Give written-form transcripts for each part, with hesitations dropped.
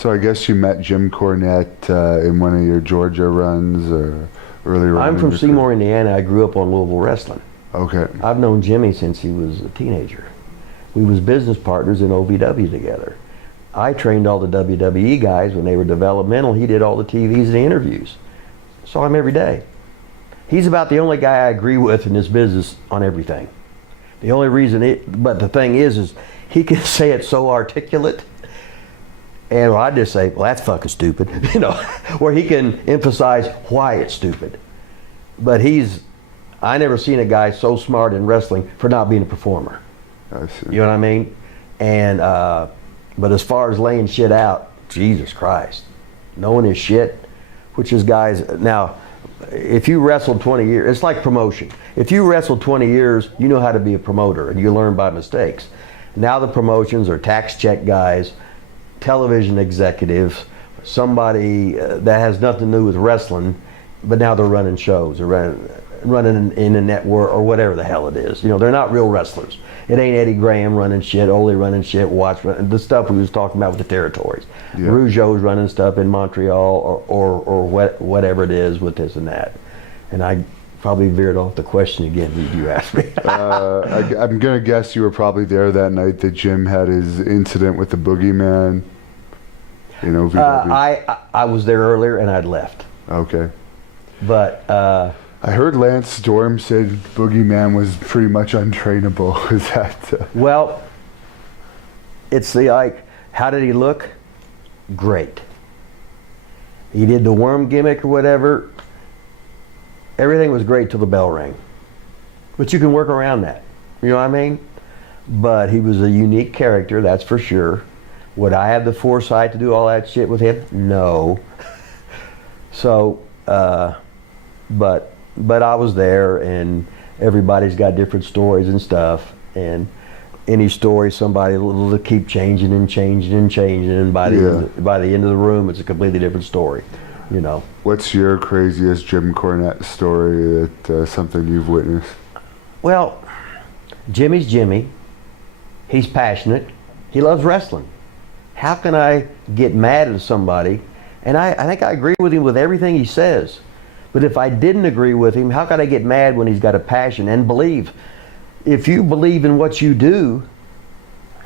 So I guess you met Jim Cornette in one of your Georgia runs or earlier on. I'm from Seymour, Indiana. I grew up on Louisville wrestling. Okay. I've known Jimmy since he was a teenager. We was business partners in OVW together. I trained all the WWE guys when they were developmental. He did all the TVs and the interviews. Saw him every day. He's about the only guy I agree with in this business on everything. The only reason but the thing is he can say it so articulate, and I just say, well, that's fucking stupid, where he can emphasize why it's stupid. But I never seen a guy so smart in wrestling for not being a performer. I see. You know what I mean? And, but as far as laying shit out, Jesus Christ, knowing his shit, which is guys, now, if you wrestled 20 years, it's like promotion. If you wrestled 20 years, you know how to be a promoter, and you learn by mistakes. Now the promotions are tax check guys, television executives, somebody that has nothing to do with wrestling, but now they're running shows, or running in a network, or whatever the hell it is. They're not real wrestlers. It ain't Eddie Graham running shit, Ole running shit, Watts running, the stuff we was talking about with the territories. Yeah. Rougeau's running stuff in Montreal or whatever it is with this and that. And I probably veered off the question again that you asked me. I'm going to guess you were probably there that night that Jim had his incident with the boogeyman. I was there earlier and I'd left. Okay. But I heard Lance Storm said Boogeyman was pretty much untrainable. Is that? Well, it's how did he look? Great. He did the worm gimmick or whatever. Everything was great till the bell rang. But you can work around that. You know what I mean? But he was a unique character, that's for sure. Would I have the foresight to do all that shit with him? No. So, but I was there, and everybody's got different stories and stuff, and any story somebody will keep changing and changing and changing, and by the end of the room it's a completely different story. What's your craziest Jim Cornette story that something you've witnessed? Well, Jimmy's Jimmy. He's passionate. He loves wrestling. How can I get mad at somebody? And I think I agree with him with everything he says. But if I didn't agree with him, how could I get mad when he's got a passion and believe? If you believe in what you do,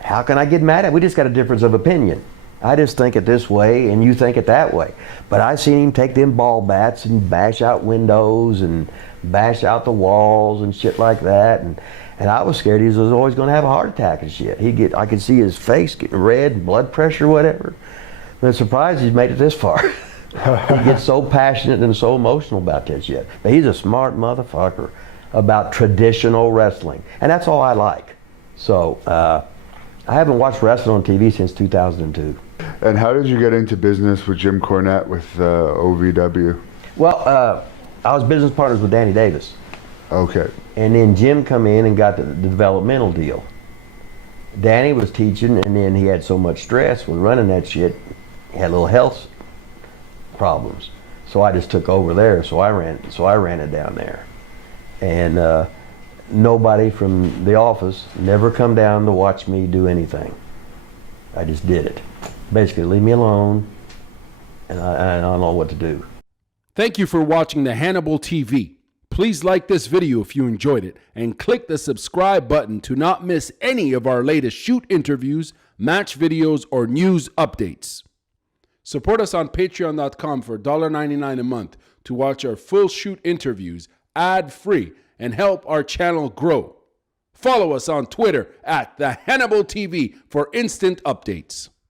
how can I get mad at it? We just got a difference of opinion. I just think it this way and you think it that way. But I seen him take them ball bats and bash out windows and bash out the walls and shit like that. And I was scared he was always going to have a heart attack and shit. I could see his face getting red, blood pressure, whatever. But I'm surprised he's made it this far. He gets so passionate and so emotional about that shit. But he's a smart motherfucker about traditional wrestling. And that's all I like. So I haven't watched wrestling on TV since 2002. And how did you get into business with Jim Cornette with OVW? Well, I was business partners with Danny Davis. Okay. And then Jim come in and got the developmental deal. Danny was teaching, and then he had so much stress with running that shit. He had little health problems. So I just took over there. So I ran it down there. And nobody from the office never come down to watch me do anything. I just did it. Basically, leave me alone, and I don't know what to do. Thank you for watching the Hannibal TV. Please like this video if you enjoyed it, and click the subscribe button to not miss any of our latest shoot interviews, match videos, or news updates. Support us on patreon.com for $1.99 a month to watch our full shoot interviews ad-free and help our channel grow. Follow us on Twitter at the Hannibal TV for instant updates.